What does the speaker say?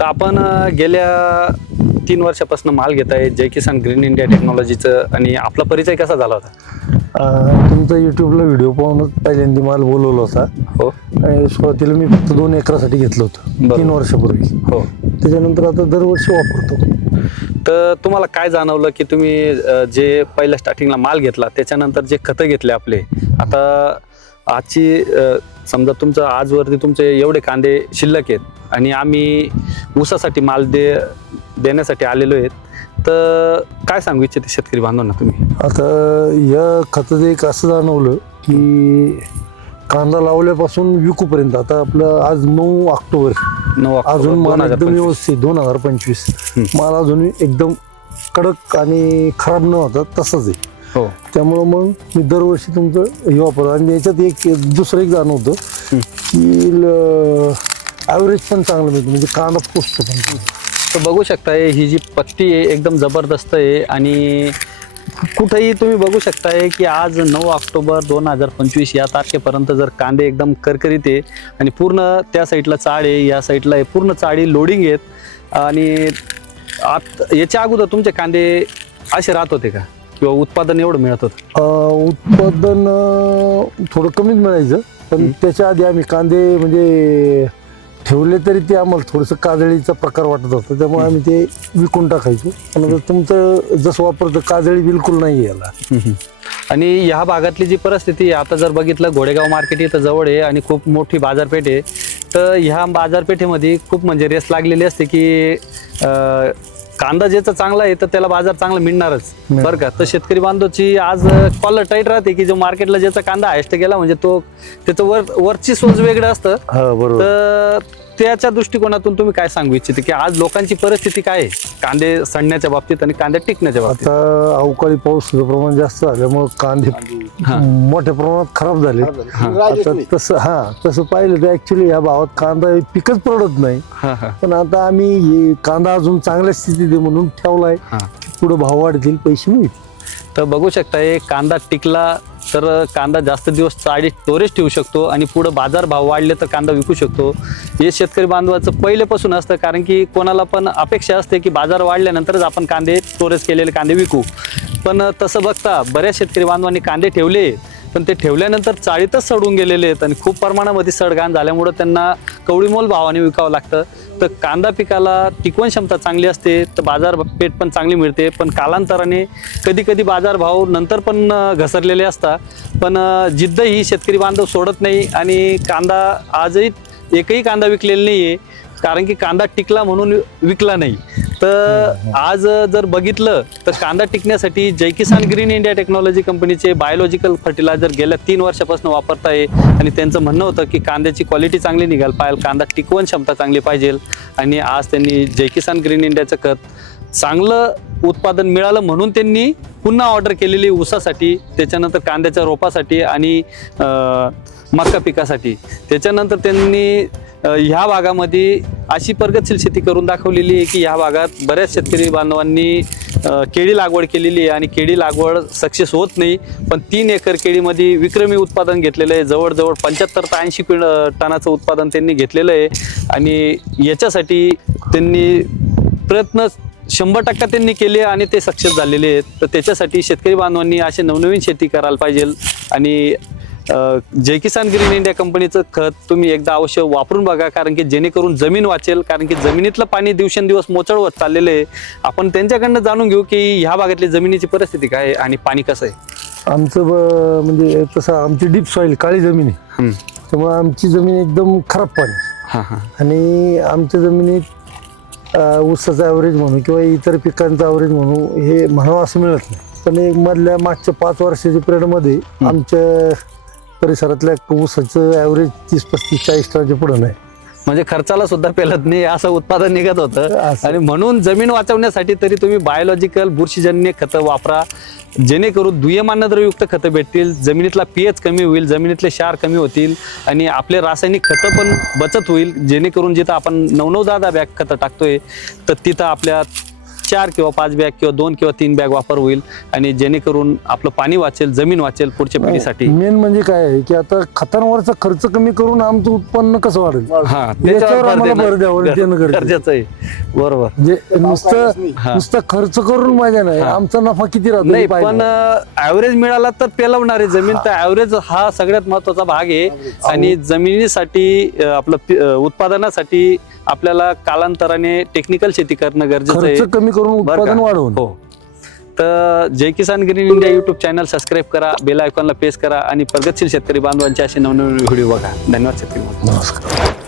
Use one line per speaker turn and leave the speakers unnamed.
तर आपण गेल्या तीन वर्षापासून माल घेत आहे जय किसान ग्रीन इंडिया टेक्नॉलॉजीचं आणि आपला परिचय कसा झाला होता?
तुमचा युट्यूबला व्हिडिओ पाहूनच पहिल्यांदा मला बोलवलं होता.
हो.
आणि सुरुवातीला मी फक्त दोन एकरासाठी घेतलं होतं. तीन वर्षापूर्वी.
हो.
त्याच्यानंतर आता दरवर्षी वापरतो.
तर तुम्हाला काय जाणवलं की तुम्ही अ, जे पहिल्या स्टार्टिंगला माल घेतला त्याच्यानंतर जे खतं घेतले आपले आता आजची समजा तुमचं आजवरती तुमचे एवढे कांदे शिल्लक आहेत आणि आम्ही ऊसासाठी माल दे देण्यासाठी आलेलो आहेत तर काय सांगू इच्छिते शेतकरी बांधवांना तुम्ही
आता या खताचं एक असं जाणवलं की कांदा लावल्यापासून विकूपर्यंत आता आपलं आज नऊ ऑक्टोबर
नऊ ऑक्टोबर
अजून
दोन
माल
हजार
एकदम
पंचवीस.
व्यवस्थित दोन हजार पंचवीस. माल अजून एकदम कडक आणि खराब न होता तसंच आहे
हो.
त्यामुळं मग मी दरवर्षी तुमचं हे वापरतो. आणि याच्यात एक दुसरं एक जाणवतं की ॲव्हरेज पण चांगलं मिळतं. म्हणजे कांदा पोचतो पण.
तर बघू शकताय ही जी पत्ती आहे एकदम जबरदस्त आहे. आणि कुठेही तुम्ही बघू शकताय की आज नऊ ऑक्टोबर दोन हजार पंचवीस या तारखेपर्यंत जर कांदे एकदम करकरीत आहे आणि पूर्ण त्या साईडला चाळ आहे या साईडला आहे पूर्ण चाळी लोडिंग आहेत. आणि आत याच्या अगोदर तुमचे कांदे असे राहत होते का? किंवा उत्पादन एवढं मिळत? होतं
अं, उत्पादन अं, थोडं कमीच मिळायचं पण त्याच्या आधी आम्ही कांदे म्हणजे ठेवले तरी ते आम्हाला थोडंसं काजळीचा प्रकार वाटत होता. त्यामुळे आम्ही ते विकून टाकायचो. पण आता तुमचं जसं वापरतं काजळी बिलकुल नाही आहे याला.
आणि ह्या भागातली जी परिस्थिती आहे, आता जर बघितलं घोडेगाव मार्केट इथं जवळ आहे आणि खूप मोठी बाजारपेठ आहे. तर ह्या बाजारपेठेमध्ये खूप म्हणजे रेस लागलेली असते की अं, कांदा ज्याचा चांगला आहे तर त्याला बाजार चांगला मिळणारच.
मिळणार.
बरं का? तर शेतकरी बांधवची आज कॉलर टाईट राहते की जो मार्केटला ज्याचा कांदा हायस्ट गेला म्हणजे तो त्याचं वर वरची सोच वेगळं असतं.
हा
तर त्याच्या दृष्टिकोनातून तुम्ही काय सांगू इच्छिते की आज लोकांची परिस्थिती काय आहे? कांदे सडण्याच्या बाबतीत आणि कांदे टिकण्याच्या बाबतीत.
आता अवकाळी पावसाचं प्रमाण जास्त झाल्यामुळे कांदे
हा.
मोठ्या प्रमाणात खराब झाले. आता तसं हा तसं पाहिलं तर ऍक्च्युली या भावात कांदा हे पिकच पडत नाही.
हा हा.
पण आता आम्ही हे कांदा अजून चांगल्या स्थितीत आहे म्हणून ठेवलाय.
हा.
पुढे भाव वाढतील पैसे मिळतील.
तर बघू शकताय कांदा टिकला तर कांदा जास्त दिवस चाळीस स्टोरेज ठेवू शकतो आणि पुढं बाजार भाव वाढले तर कांदा विकू शकतो. हे शेतकरी बांधवाचं पहिलेपासून असतं कारण की कोणाला पण अपेक्षा असते की बाजार वाढल्यानंतरच आपण कांदे स्टोरेज केलेले कांदे विकू. पण तसं बघता बऱ्याच शेतकरी बांधवांनी कांदे ठेवले पण ते ठेवल्यानंतर चाळीतच सडून गेलेले आहेत आणि खूप प्रमाणामध्ये सडगाण झाल्यामुळं त्यांना कवडीमोल भावाने विकावं लागतं. तर कांदा पिकाला टिकवण क्षमता चांगली असते तर बाजारपेठ पण चांगली मिळते. पण कालांतराने कधी कधी बाजारभाव नंतर पण घसरलेले असतात. पण जिद्द ही शेतकरी बांधव सोडत नाही आणि कांदा आजही एकही कांदा विकलेला नाही आहे कारण की कांदा टिकला म्हणून विकला नाही. तर आज जर बघितलं तर कांदा टिकण्यासाठी Jai Kisan green India technology कंपनीचे बायोलॉजिकल फर्टिलायझर गेल्या तीन वर्षापासून वापरता येईल आणि त्यांचं म्हणणं होतं की कांद्याची क्वालिटी चांगली निघायला पाहिजे कांदा टिकवण क्षमता चांगली पाहिजे. आणि आज त्यांनी जय किसान ग्रीन इंडियाचं खत चांगलं उत्पादन मिळालं म्हणून त्यांनी पुन्हा ऑर्डर केलेली ऊसासाठी त्याच्यानंतर कांद्याच्या रोपासाठी आणि मका पिकासाठी. त्याच्यानंतर त्यांनी ह्या भागामध्ये अशी प्रगतशील शेती करून दाखवलेली आहे की ह्या भागात बऱ्याच शेतकरी बांधवांनी केळी लागवड केलेली आहे आणि केळी लागवड सक्सेस होत नाही. पण तीन एकर केळीमध्ये विक्रमी उत्पादन घेतलेलं आहे. जवळजवळ पंच्याहत्तर ते ऐंशी क्विं टनाचं उत्पादन त्यांनी घेतलेलं आहे. आणि याच्यासाठी त्यांनी प्रयत्न शंभर टक्का त्यांनी केले आणि ते सक्सेस झालेले आहेत. तर त्याच्यासाठी शेतकरी बांधवांनी असे नवनवीन शेती करायला पाहिजे. आणि जय किसान ग्रीन इंडिया कंपनीचं खत तुम्ही एकदा अवश्य वापरून बघा कारण की जेणेकरून जमीन वाचेल कारण की जमिनीतलं पाणी दिवसेंदिवस मोचळ होत चाललेलं आहे. आपण त्यांच्याकडनं जाणून घेऊ की ह्या भागातली जमिनीची परिस्थिती काय आहे आणि पाणी कसं आहे.
आमचं ब- म्हणजे तसं आमची डीप सॉईल काळी जमीन आहे. त्यामुळे आमची जमीन एकदम खराब पाणी आणि आमच्या जमिनीत ऊसाचा ॲव्हरेज म्हणू किंवा इतर पिकांचा ॲव्हरेज म्हणू हे म्हणावं असं मिळत नाही. पण एक मधल्या मागच्या पाच वर्षाच्या पिरियडमध्ये आमच्या परिसरातल्या ऊसाचं ॲव्हरेज तीस पस्तीस चाळीस टनाच्या पुढं नाही.
म्हणजे खर्चाला सुद्धा पेलत नाही असं उत्पादन निघत होतं. आणि म्हणून जमीन वाचवण्यासाठी तरी तुम्ही बायोलॉजिकल बुरशीजन्य खतं वापरा. जेणेकरून दुय्यमानद्रयुक्त खतं भेटतील जमिनीतला पीएच कमी होईल जमिनीतले क्षार कमी होतील आणि आपले रासायनिक खतं पण बचत होईल जेणेकरून जिथं आपण नऊ नऊ दहा दहा बॅग खतं टाकतोय तर तिथं आपल्या चार किंवा पाच बॅग किंवा दोन किंवा तीन बॅग वापर होईल आणि जेणेकरून आपलं पाणी वाचेल जमीन वाचेल पुढच्या पिढीसाठी.
मेन म्हणजे काय आहे की आता खतांवरचा खर्च कमी करून आमचं उत्पन्न कसं वाढेल?
हा
याच्यावर
त्याच्यावर भर
आम्हाला भर
देणं
द्यावं देणं गरजेचं. आहे.
बरोबर.
म्हणजे नुसतं. नुसतं खर्च करून माझ्या नाही. आमचा नफा किती राहतो
नाही
हे.
पण ऍव्हरेज मिळाला तर पेलवणार जमीन. तर ऍव्हरेज हा सगळ्यात महत्त्वाचा भाग आहे. आणि जमिनीसाठी आपलं उत्पादनासाठी आपल्याला कालांतराने टेक्निकल शेती करणं गरजेचं आहे.
खर्च कमी करून
बरं
उत्पादन? वाढवून.
हो. तर Jai Kisan green India YouTube channel subscribe करा बेल आयकॉनला प्रेस करा आणि प्रगतशील शेतकरी बांधवांचे असे नवनवीन व्हिडिओ बघा. धन्यवाद शेतकरी बांधव.
नमस्कार.